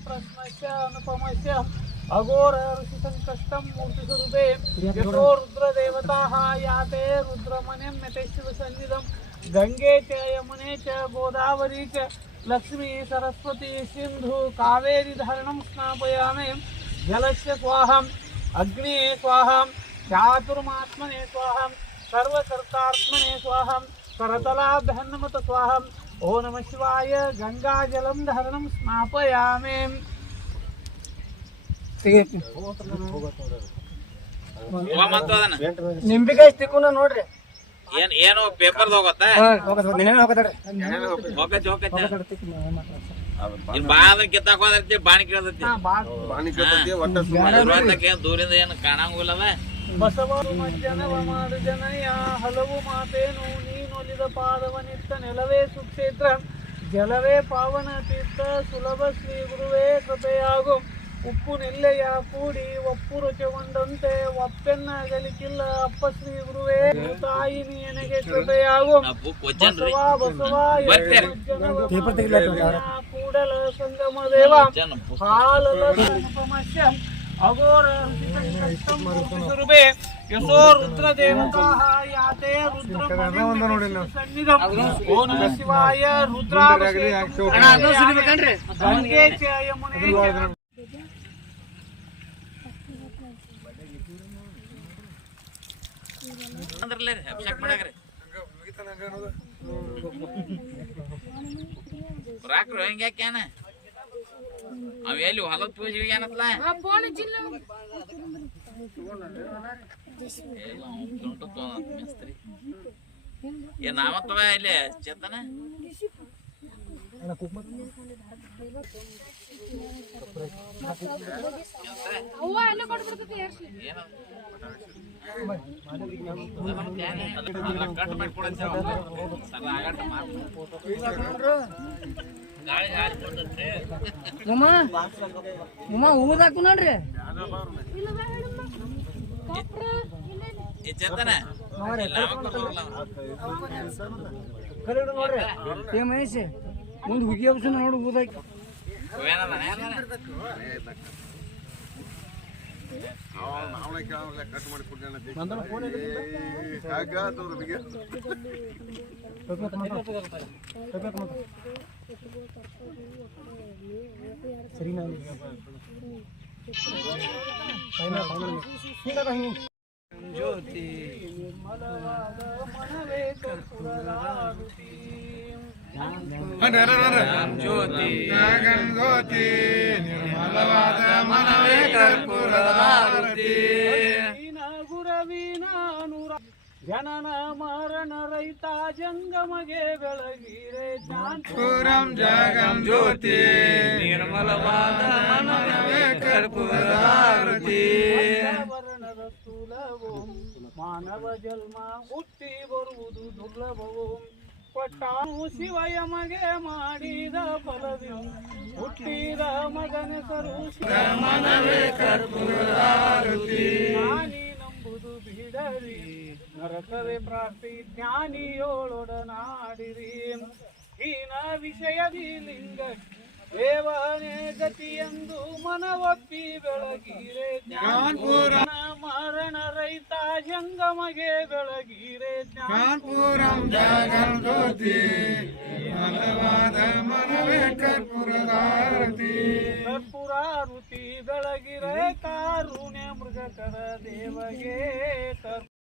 प्रश्नस्य अनुपमस्य अघोर ऋषिसंकष्टं मूर्तिस्वरूपे यतो रुद्रदेवताः याते रुद्रमणिं यथैशिवसन्निधं गंगे च यमुने च गोदावरी च लक्ष्मी सरस्वती सिंधु कावेरी धारणं स्नापयामि। जलस्य स्वाहम् अग्नि स्वाहम् चातुर्मात्मने स्वाहम् सर्वकर्तात्मने स्वाहम् करतलाभ्यन्नमत स्वाहम्। ओम नमः शिवाय। गंगाजलं धारणं स्नापयामि। ನಿಂಬಿಕಾಯಿ ತಿಕ್ಕೊಂಡು ನೋಡ್ರಿ ಏನು ಪೇಪರ್ ಹೋಗತ್ತಾ ಬಾಳ ಕಿತ್ತಾಕೋದೈತಿ ಬಾಣಿ ಕೇಳದೈತಿ ದೂರಿಂದ ಏನು ಕಾಣಂಗಿಲ್ಲದ ಬಸವರು ಮಜ್ಜನವ ಮಾಡು ಜನಯ ಹಲವು ಮಾತೇನು ನೀನೊಲಿದ ಪಾದವನಿತ್ತ ನೆಲವೇ ಸುಕ್ಷೇತ್ರ ಜಲವೇ ಪಾವನ ತೀರ್ಥ ಸುಲಭ ಶ್ರೀ ಗುರುವೇ ಕೃಪೆಯಾಗು ಉಪ್ಪು ನೆಲ್ಲೆಯ ಕೂಡಿ ಒಪ್ಪು ರುಚಗೊಂಡಂತೆ ಒಪ್ಪೆನ್ನಗಲಿಕ್ಕಿಲ್ಲ ಅಪ್ಪ ಶ್ರೀ ಗುರುವೇ ತಾಯಿ ನೀನಗೆ ಕೃಪೆಯಾಗು ಬಸವ ಬಸವ ಕೂಡಲ ಸಂಗಮ ದೇವ ಹಾಲಲ ಸಮಸ್ಯ अघोर स्वरूपे यशो रुद्र देवताः याते रुद्रमणिं ओम नमः शिवाय। रुद्राभिषेकं च यमुने ಅಂದ್ರಲ್ಲೇ ಅಭಿಷೇಕ ಮಾಡಾಕ್ರಿ ರಾಕ್ರು ಹೆಂಗೆ ಯಾಕ್ಯಾನ ಅವ ಎಲ್ಲಿ ಹೊಲದ ಪೂಜೆಗೆ ಏನತ್ಲ ಏನ್ ನಾಮತ್ತವ ಇಲ್ಲಿ ಚೇತನ ಕಟ್ ಮಾಡಿ ಕೊಡ ಹೂದಾಕು ನೋಡ್ರಿ ನೋಡ್ರಿ ಮಹೇಶ್ ಮುಂದೆ ಹುಗಿ ಹಬ್ಸ ನೋಡು ಹೂದಾಕಿ ಕಟ್ ಮಾಡಿ ಸರಿ ಜ್ಯೋತಿ ನಿರ್ಮಲವಾದ ಮನವೇ ಕರ್ಪೂರದಾರುತಿ ಜ್ಯೋತಿ ಜ್ಯೋತಿ ನಿರ್ಮಲವಾದ ಮನವೇ ಕರ್ಪೂರದಾರುತಿ ಗುರವಿನ ಅನುರ ಜನನ ಮರಣ ರೈತ ಜಂಗಮಗೆ ಬೆಳಗಿರೆ ಪೂರಂ ಜಗಂ ಜ್ಯೋತಿ ನಿರ್ಮಲವಾದ ಮನವೇ ಕರ್ಪೂರದಾರುತಿ ವರ್ಣದ ಸ್ಥೂಲವೋ ಮಾನವ ಜನ್ಮ ಹುಟ್ಟಿ ಬರುವುದು ದುರ್ಲಭವೋ ಕೊಟ್ಟಾನು ಶಿವಯಮಗೆ ಮಾಡಿದ ಫಲವು ಹುಟ್ಟಿದ ಮಗನ ಸರು ಮನವೇ ಕರ್ಪೂರದಾರುತಿ ಜ್ಞಾನಿ ನಂಬುದು ಬಿಡರಿ ನರಕವೇ ಪ್ರಾರ್ಥಿ ಜ್ಞಾನಿಯೋಳೊಡನಾಡಿರಿ ಹೀನ ವಿಷಯದಿ ಲಿಂಗ ದೇವನೇ ಗತಿಯೆಂದು ಮನವೊಪ್ಪಿ ಬೆಳಗಿರೆ ಜ್ಞಾನ ಮರಣ ರೈತ ಜಂಗಮಗೆ ಬೆಳಗಿರೆ ಪೂರಂ ಜಗಂ ಜ್ಯೋತಿ ನಿರ್ಮಲವಾದ ಮನವೇ ಕರ್ಪೂರದಾರುತಿ ಕರ್ಪೂರಾರುತಿ ಬೆಳಗಿರೆ ಕಾರುಣ್ಯ ಮೃಗಕರ ದೇವಗೆ